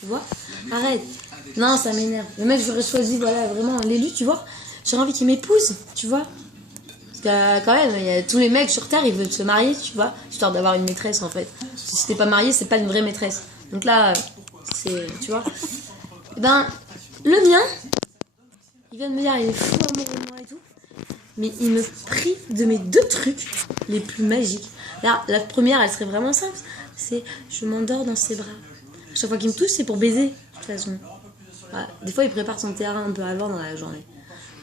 Tu vois? Arrête. Non, ça m'énerve. Le mec, j'aurais choisi, voilà, vraiment l'élu, tu vois? J'aurais envie qu'il m'épouse, tu vois? Parce que quand même, il y a tous les mecs sur Terre, ils veulent se marier, tu vois? Histoire d'avoir une maîtresse, en fait. Si t'es pas marié, c'est pas une vraie maîtresse. Donc là, c'est... Tu vois? Eh ben, le mien, il vient de me dire, il est fou amoureux de moi et tout. Mais il me prive de mes deux trucs les plus magiques. Là, la première, elle serait vraiment simple. C'est, je m'endors dans ses bras. À chaque fois qu'il me touche, c'est pour baiser, de toute façon. Voilà. Des fois, il prépare son terrain un peu avant dans la journée.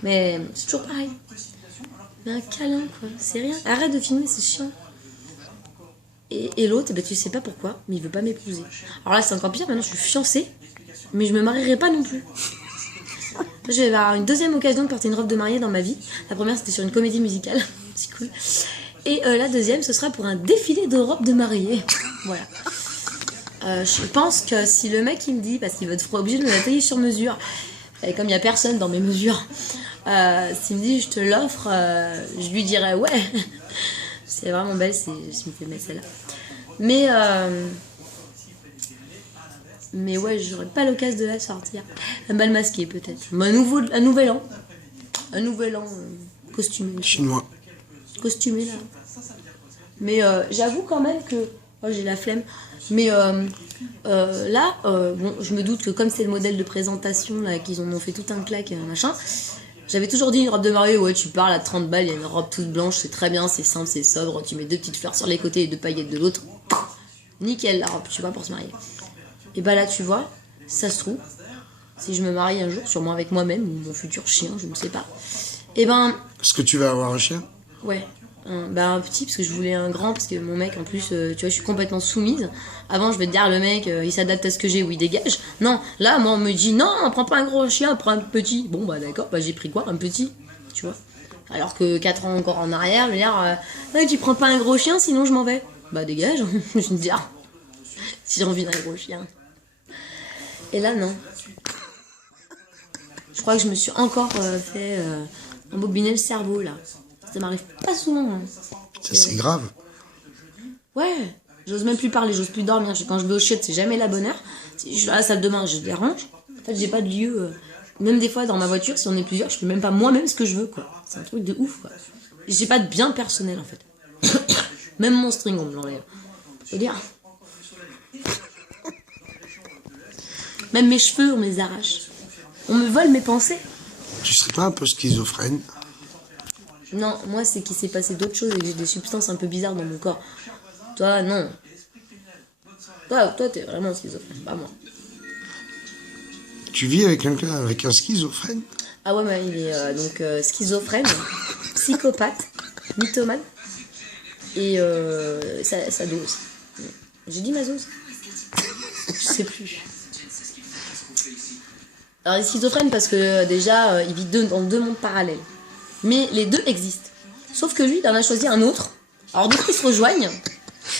Mais c'est toujours pareil. Mais un câlin, quoi. C'est rien. Arrête de filmer, c'est chiant. Et l'autre, ben, tu sais pas pourquoi, mais il veut pas m'épouser. Alors là, c'est encore pire. Maintenant, je suis fiancée, mais je me marierai pas non plus. Je vais avoir une deuxième occasion de porter une robe de mariée dans ma vie. La première, c'était sur une comédie musicale. C'est cool. Et la deuxième, ce sera pour un défilé de robes de mariée. Voilà. Je pense que si le mec il me dit, parce qu'il va être obligé de me la tailler sur mesure, et comme il n'y a personne dans mes mesures, s'il me dit je te l'offre, je lui dirais ouais. C'est vraiment belle s'il me fait mettre celle-là. Mais ouais, j'aurais pas l'occasion de la sortir. Un bal masqué peut-être. Un nouvel an. Un nouvel an costumé. Chinois. Costumé là. Mais j'avoue quand même que... Oh, j'ai la flemme. Mais là, bon, je me doute que comme c'est le modèle de présentation, là, qu'ils en ont fait tout un claque, machin, j'avais toujours dit une robe de mariée, ouais, tu parles à 30 balles, il y a une robe toute blanche, c'est très bien, c'est simple, c'est sobre, tu mets 2 petites fleurs sur les côtés et 2 paillettes de l'autre. Nickel la robe, tu vois, pour se marier. Et bah là, tu vois, ça se trouve, si je me marie un jour, sûrement avec moi-même, ou mon futur chien, je ne sais pas, et ben... Est-ce que tu vas avoir un chien? Ouais. Un petit, parce que je voulais un grand, parce que mon mec, en plus, tu vois, je suis complètement soumise. Avant, je vais te dire, le mec, il s'adapte à ce que j'ai, ou il dégage. Non, là, moi, on me dit, non, prends pas un gros chien, prends un petit. Bon, bah d'accord, bah j'ai pris quoi? Un petit, tu vois. Alors que 4 ans encore en arrière, je veux dire, tu prends pas un gros chien, sinon je m'en vais. Bah dégage, je vais te dire, si j'ai envie d'un gros chien. Et là, non. Je crois que je me suis encore fait embobiner le cerveau, là. Ça m'arrive pas souvent. Hein. Ça, c'est grave. Ouais, j'ose même plus parler, j'ose plus dormir. Quand je vais au chiottes, c'est jamais la bonne heure. Si je suis à la salle de bain, je dérange. En fait, j'ai pas de lieu. Même des fois, dans ma voiture, si on est plusieurs, je fais même pas moi-même ce que je veux, quoi. C'est un truc de ouf, quoi. J'ai pas de bien personnel, en fait. Même mon string, on me l'enlève. Je veux dire. Même mes cheveux, on me les arrache. On me vole mes pensées. Tu serais pas un peu schizophrène? Non, moi, c'est qu'il s'est passé d'autres choses et que j'ai des substances un peu bizarres dans mon corps. Toi, non. Toi, t'es vraiment schizophrène, pas moi. Tu vis avec quelqu'un avec un schizophrène? Ah ouais, mais il est donc schizophrène, psychopathe, mythomane et sa dose. J'ai dit ma dose? Je sais plus. Alors, il est schizophrène parce que déjà, il vit dans 2 mondes parallèles. Mais les 2 existent. Sauf que lui, il en a choisi un autre. Alors du coup, ils se rejoignent.